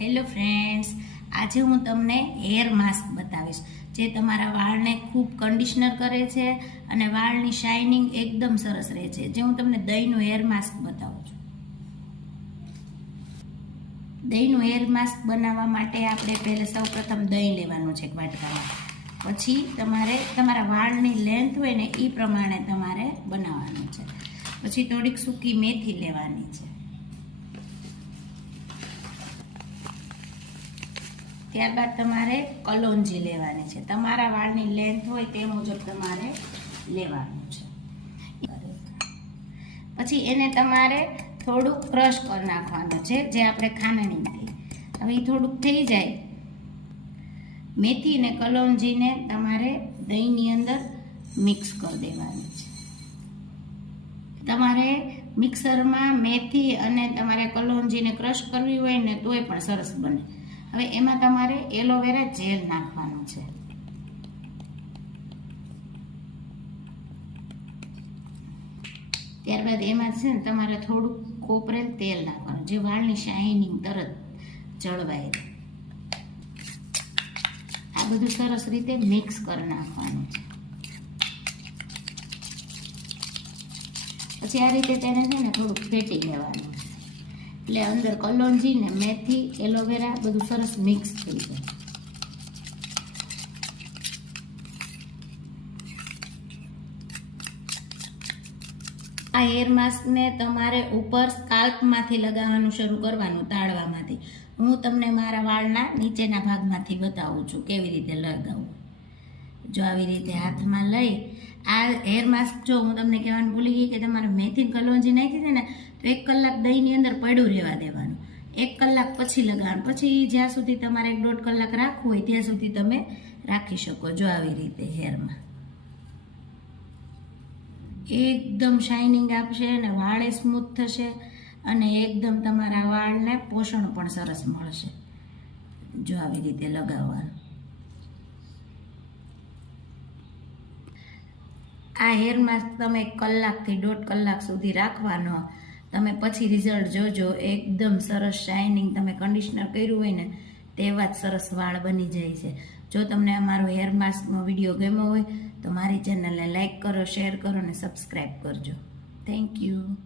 Hello friends, આજે હું તમને હેર માસ્ક બતાવીશ, જે તમારા વાળને ખૂબ કન્ડિશનર કરે છે અને વાળની શાઇનિંગ એકદમ સરસ રહે છે. જે હું તમને દહીંનું હેર માસ્ક બતાવું છું. દહીંનું હેર માસ્ક બનાવવા માટે આપણે પહેલાં સૌ પ્રથમ દહીં લેવાનું છે એક વાટકામાં. પછી તમારે તમારા વાળની લેન્થ હોય ને એ પ્રમાણે તમારે બનાવવાનું છે. પછી થોડીક સૂકી મેથી લેવાની છે. ત્યારબાદ તમારે કલોંજી લેવાની છે. તમારા વાળની લેન્થ હોય તે મુજબ તમારે લેવાનું છે. પછી એને તમારે થોડુંક ક્રશ કરી નાખવાનું છે, જે આપણે ખાંડણીથી હવે એ થોડુંક થઈ જાય. મેથી અને કલોંજીને તમારે દહીંની અંદર મિક્સ કરી દેવાની છે. તમારે મિક્સરમાં મેથી અને તમારે કલોંજીને ક્રશ કરવી હોય ને તોય પણ સરસ બને. હવે એમાં તમારે એલોવેરા જેલ નાખવાનું છે. ત્યારબાદ એમાં છે ને તમારે થોડુંક કોપરેલ તેલ નાખવાનું, જે વાળની શાઇનિંગ તરત જળવાય. આ બધું સરસ રીતે મિક્સ કરી નાખવાનું છે. પછી આ રીતે તેને છે ને થોડુંક ફેટી લેવાનું એટલે અંદર કલોંજી ને મેથી, એલોવેરા, બધું સરસ મિક્સ થઈ જાય. આ હેર માસ્કને તમારે ઉપર સ્કાલ્પમાંથી લગાવવાનું શરૂ કરવાનું, તાળવામાંથી. હું તમને મારા વાળના નીચેના ભાગમાંથી બતાવું છું કેવી રીતે લગાવવું. જો આવી રીતે હાથમાં લઈ આ હેર માસ્ક જો હું તમને કહેવાનું ભૂલી ગઈ કે તમારે મેથી કલોંજી નાખી છે ને, તો એક કલાક દહીંની અંદર પડ્યું રહેવા દેવાનું. એક કલાક પછી લગાવવાનું. પછી જ્યાં સુધી તમારે એક દોઢ કલાક રાખવું હોય, ત્યાં સુધી તમે રાખી શકો જો આવી રીતે હેરમાં એકદમ શાઇનિંગ આપશે અને વાળે સ્મૂથ થશે અને એકદમ તમારા વાળને પોષણ પણ સરસ મળશે. જો આવી રીતે લગાવવાનું. આ હેર માસ્ક તમે કલાકથી દોઢ કલાક સુધી રાખવાનો. તમે પછી રિઝલ્ટ જોજો, એકદમ સરસ શાઇનિંગ તમે કન્ડિશનર કર્યું હોય ને, તેવા જ સરસ વાળ બની જાય છે. જો તમને અમારો હેર માસ્કનો વીડિયો ગમ્યો હોય, તો મારી ચેનલને લાઇક કરો શેર કરો અને સબસ્ક્રાઈબ કરજો. Thank you